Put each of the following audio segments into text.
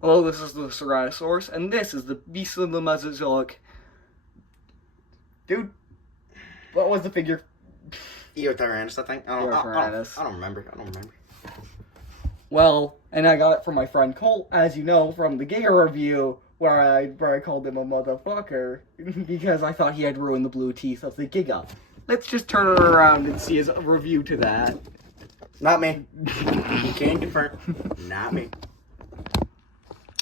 Hello, this is the Tyrannosaurus, and this is the Beast of the Mesozoic. Dude, what was the figure? Eotyrannus, I think. I don't remember. Well, and I got it from my friend Colt, as you know, from the Giga review, where I called him a motherfucker, because I thought he had ruined the blue teeth of the Giga. Let's just turn it around and see his review to that. Not me. You can confirm. Not me.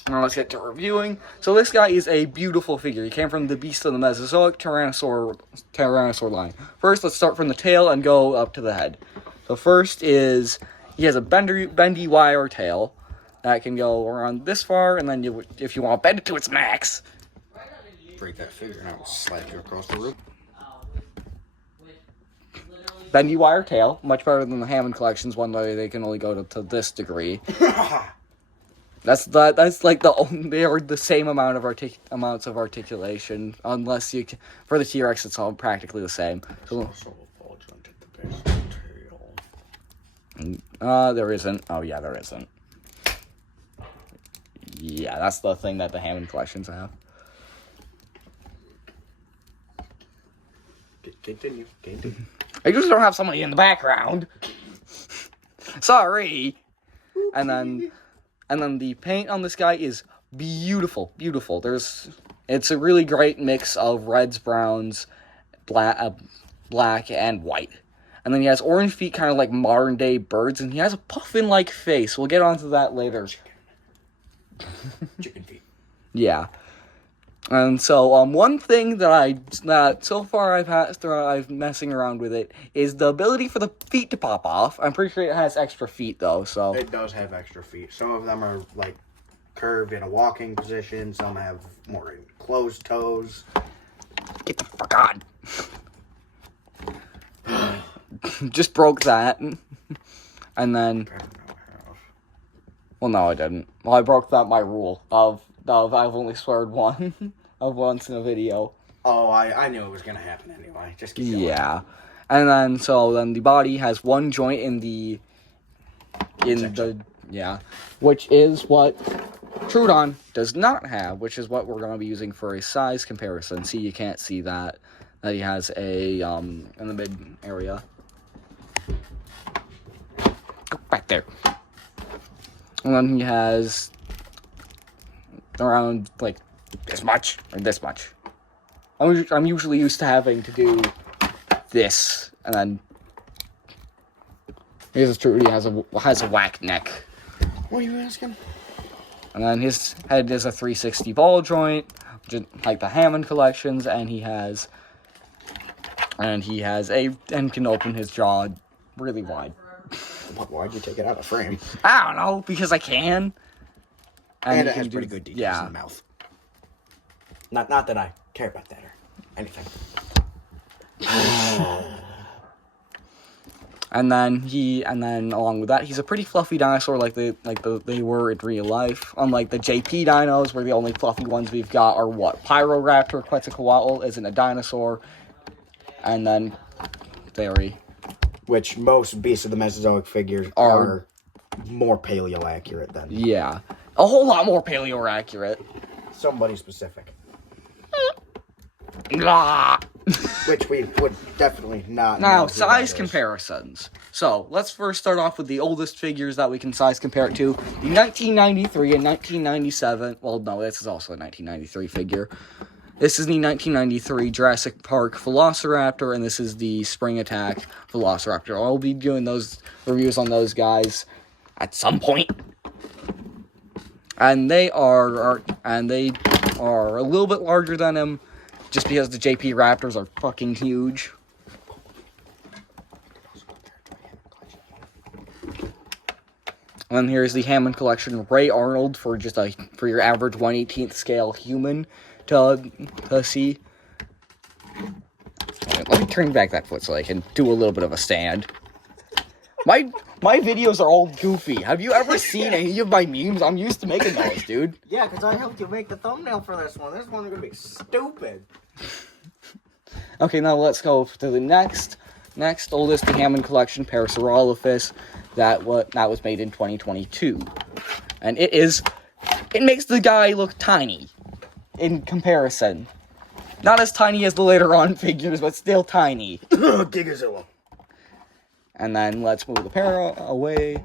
Now let's get to reviewing. So this guy is a beautiful figure. He came from the Beast of the Mesozoic Tyrannosaur line. First, let's start from the tail and go up to the head. So first is, he has a bendy wire tail that can go around this far, and then if you want to bend it to its max. Break that figure and I will slap you across the room. Bendy wire tail, much better than the Hammond collections. One day they can only go to this degree. That's like they are the same amount of amounts of articulation, unless you for the T-Rex it's all practically the same. So, there isn't. Oh yeah, there isn't. Yeah, that's the thing that the Hammond collections have. Continue. I just don't have somebody in the background. Sorry. And then the paint on this guy is beautiful. It's a really great mix of reds, browns, black, and white. And then he has orange feet, kind of like modern day birds, and he has a puffin-like face. We'll get onto that later. Chicken feet. Yeah. And so, one thing that so far I've messing around with it is the ability for the feet to pop off. I'm pretty sure it has extra feet though, so. It does have extra feet. Some of them are like curved in a walking position. Some have more closed toes. Get the fuck on. Just broke that. And then. Well, no, I didn't. Well, I broke my rule of I've only sweared once in a video. Oh, I knew it was gonna happen anyway. Just keep going. Yeah, and then the body has one joint which is what Trudon does not have, which is what we're gonna be using for a size comparison. See, you can't see that he has a in the mid area. Go back there. And then he has around like this much or this much. I'm usually used to having to do this, and then here's Trudy has a whack neck. What are you asking? And then his head is a 360 ball joint, just like the Hammond collections, and he can open his jaw really wide. Why'd you take it out of frame? I don't know, because I can. And it has pretty good details in the mouth. Not that I care about that or anything. and then along with that, he's a pretty fluffy dinosaur like they were in real life. Unlike the JP dinos, where the only fluffy ones we've got are Pyroraptor Quetzalcoatl isn't a dinosaur, and then Theory. Which most Beasts of the Mesozoic figures are more paleo accurate than. Yeah. A whole lot more paleo accurate. Somebody specific. Blah. Which we would definitely not. Now, size comparisons. So, let's first start off with the oldest figures that we can size compare it to. The 1993 and 1997. Well, no, this is also a 1993 figure. This is the 1993 Jurassic Park Velociraptor, and this is the Spring Attack Velociraptor. I'll be doing those reviews on those guys at some point. And they are a little bit larger than him, just because the JP Raptors are fucking huge. And then here's the Hammond collection, Ray Arnold for your average 1/18th scale human to see. Right, let me turn back that foot so I can do a little bit of a stand. My videos are all goofy. Have you ever seen any of my memes? I'm used to making those, dude. Yeah, because I helped you make the thumbnail for this one. This one's gonna be stupid. Okay, now let's go to the next oldest Hammond collection, Parasaurolophus, that was made in 2022. And it is it makes the guy look tiny in comparison. Not as tiny as the later on figures, but still tiny. Gigazilla. And then let's move the para away.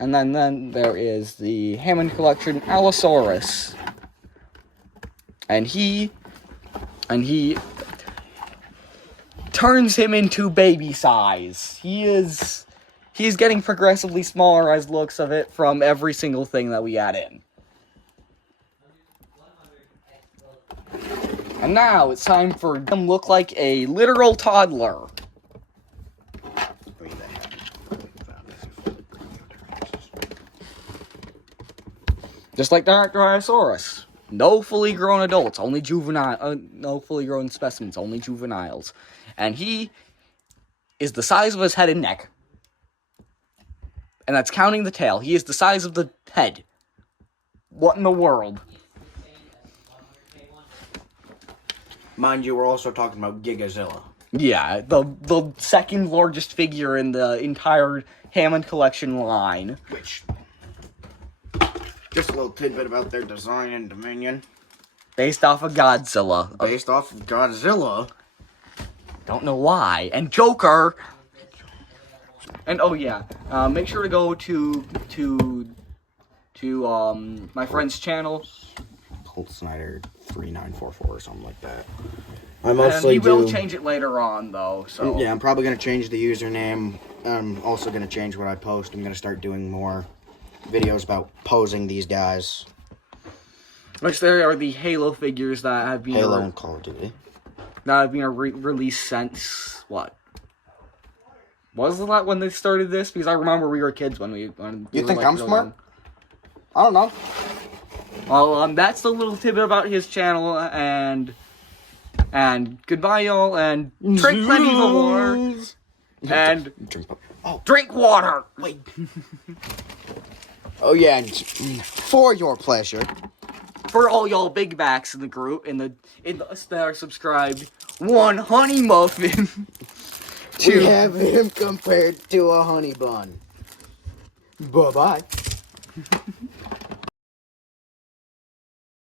And then there is the Hammond Collection Allosaurus. And he turns him into baby size. He's getting progressively smaller as looks of it from every single thing that we add in. And now it's time for him to look like a literal toddler. Just like Eotyrannus. No fully grown adults, only juvenile. No fully grown specimens, only juveniles. And he is the size of his head and neck. And that's counting the tail. He is the size of the head. What in the world? Mind you, we're also talking about Gigazilla. Yeah, the second largest figure in the entire Hammond Collection line. Which, just a little tidbit about their design and dominion. Based off of Godzilla. Based off of Godzilla. Don't know why. And Joker. And oh yeah, make sure to go to my friend's channel. Colt Snyder 3944 or something like that. He will change it later on though. So yeah, I'm probably gonna change the username. I'm also gonna change what I post. I'm gonna start doing more videos about posing these guys. Which there are the Halo figures that have been Halo and Call of Duty. That have been released since what? Wasn't that when they started this? Because I remember we were kids when we. You think I'm smart? I don't know. Well, that's the little tidbit about his channel, and goodbye, y'all, and drink plenty of water, and drink water. Wait. Oh yeah, and for your pleasure. For all y'all big backs in the group, that are subscribed, one honey muffin. We have him compared to a honey bun. Bye-bye.